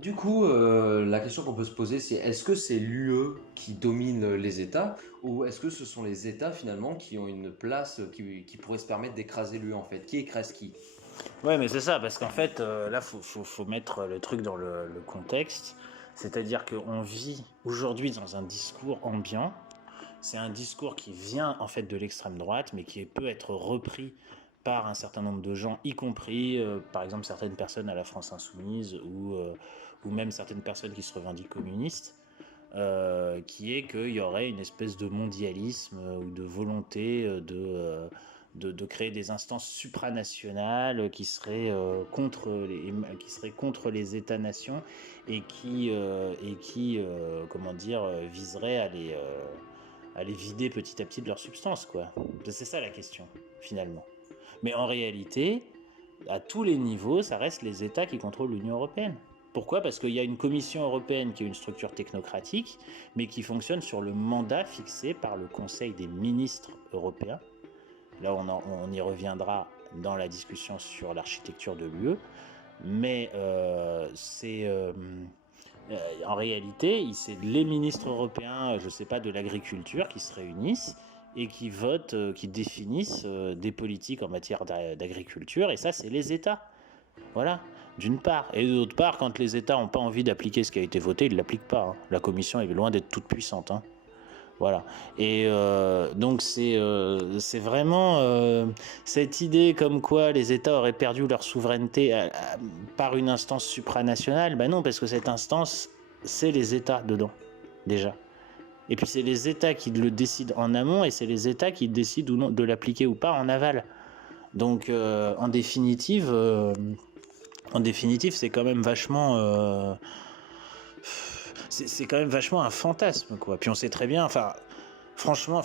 Du coup, la question qu'on peut se poser, c'est est-ce que c'est l'UE qui domine les États ou est-ce que ce sont les États finalement qui ont une place qui pourrait se permettre d'écraser l'UE en fait? Qui écrase qui? Ouais, mais c'est ça, parce qu'en fait, là, faut mettre le truc dans le contexte. C'est-à-dire qu'on vit aujourd'hui dans un discours ambiant. C'est un discours qui vient en fait de l'extrême droite, mais qui peut être repris par un certain nombre de gens, y compris par exemple certaines personnes à la France Insoumise ou même certaines personnes qui se revendiquent communistes, qui est qu'il y aurait une espèce de mondialisme ou de volonté de créer des instances supranationales qui seraient contre les États-nations et qui comment dire, viseraient à les vider petit à petit de leur substance, quoi. C'est ça la question, finalement. Mais en réalité, à tous les niveaux, ça reste les États qui contrôlent l'Union européenne. Pourquoi? Parce qu'il y a une Commission européenne qui est une structure technocratique, mais qui fonctionne sur le mandat fixé par le Conseil des ministres européens. Là, on y reviendra dans la discussion sur l'architecture de l'UE. Mais en réalité, c'est les ministres européens, je ne sais pas, de l'agriculture qui se réunissent et qui votent, qui définissent des politiques en matière d'agriculture. Et ça, c'est les États. Voilà, d'une part. Et d'autre part, quand les États n'ont pas envie d'appliquer ce qui a été voté, ils ne l'appliquent pas. Hein. La Commission est loin d'être toute puissante. Hein. Voilà. Et donc c'est vraiment cette idée comme quoi les États auraient perdu leur souveraineté par une instance supranationale. Ben non, parce que cette instance, c'est les États dedans, déjà. Et puis c'est les États qui le décident en amont et c'est les États qui décident ou non de l'appliquer ou pas en aval. Donc en définitive, c'est quand même vachement c'est quand même vachement un fantasme, quoi. Puis on sait très bien, enfin, franchement,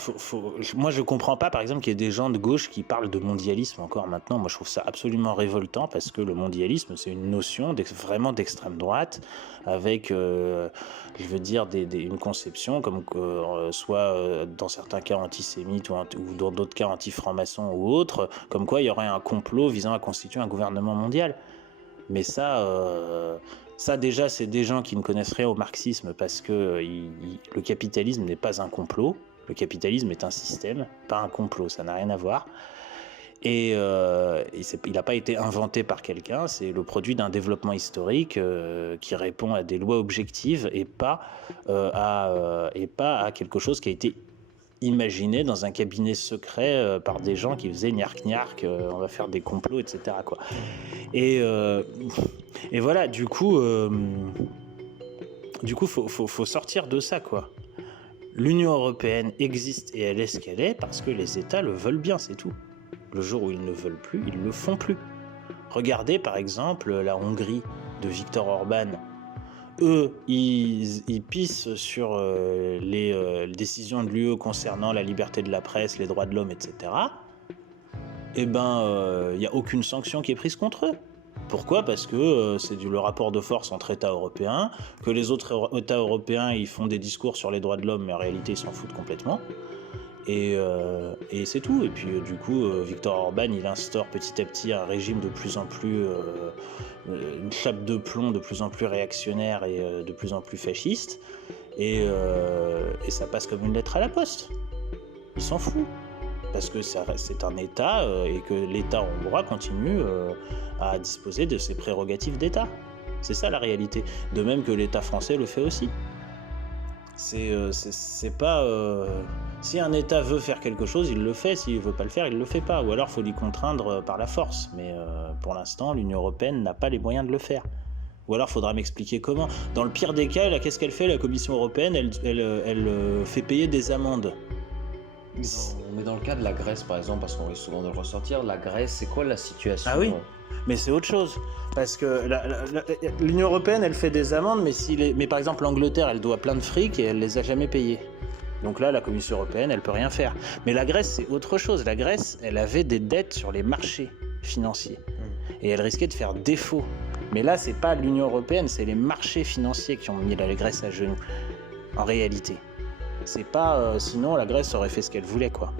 moi je comprends pas, par exemple, qu'il y ait des gens de gauche qui parlent de mondialisme encore maintenant. Moi je trouve ça absolument révoltant parce que le mondialisme, c'est une notion vraiment d'extrême droite avec, je veux dire, une conception comme soit dans certains cas antisémites ou dans d'autres cas anti-franc-maçon ou autres, comme quoi il y aurait un complot visant à constituer un gouvernement mondial. Mais ça déjà, c'est des gens qui ne connaissent rien au marxisme parce que le capitalisme n'est pas un complot. Le capitalisme est un système, pas un complot, ça n'a rien à voir. Et il n'a pas été inventé par quelqu'un, c'est le produit d'un développement historique qui répond à des lois objectives et pas à quelque chose qui a été imaginé dans un cabinet secret par des gens qui faisaient gnark, on va faire des complots, etc. Quoi. Et, euh, et voilà, faut sortir de ça, quoi. L'Union européenne existe et elle est ce qu'elle est parce que les États le veulent bien, c'est tout. Le jour où ils ne veulent plus, ils le font plus. Regardez par exemple la Hongrie de Viktor Orban. Eux, ils pissent sur les décisions de l'UE concernant la liberté de la presse, les droits de l'homme, etc. Eh ben, il n'y a aucune sanction qui est prise contre eux. Pourquoi? Parce que c'est le rapport de force entre États européens, que les autres États européens ils font des discours sur les droits de l'homme, mais en réalité ils s'en foutent complètement. Et c'est tout. Et puis du coup, Viktor Orban, il instaure petit à petit un régime de plus en plus, une chape de plomb de plus en plus réactionnaire et de plus en plus fasciste. Et ça passe comme une lettre à la poste. Il s'en fout. Parce que c'est un État et que l'État hongrois continue à disposer de ses prérogatives d'État. C'est ça la réalité. De même que l'État français le fait aussi. C'est pas... si un État veut faire quelque chose, il le fait. S'il veut pas le faire, il le fait pas. Ou alors il faut l'y contraindre par la force. Mais pour l'instant, l'Union européenne n'a pas les moyens de le faire. Ou alors faudra m'expliquer comment. Dans le pire des cas, là, qu'est-ce qu'elle fait, la Commission européenne? Elle fait payer des amendes. Mais dans le cas de la Grèce par exemple, parce qu'on risque souvent de le ressortir, la Grèce, c'est quoi la situation? Ah oui, mais c'est autre chose. Parce que l'Union européenne, elle fait des amendes, mais par exemple l'Angleterre, elle doit plein de fric et elle les a jamais payés. Donc là, la Commission européenne, elle peut rien faire. Mais la Grèce, c'est autre chose. La Grèce, elle avait des dettes sur les marchés financiers. Et elle risquait de faire défaut. Mais là, c'est pas l'Union européenne, c'est les marchés financiers qui ont mis la Grèce à genoux. En réalité. C'est pas... sinon, la Grèce aurait fait ce qu'elle voulait, quoi.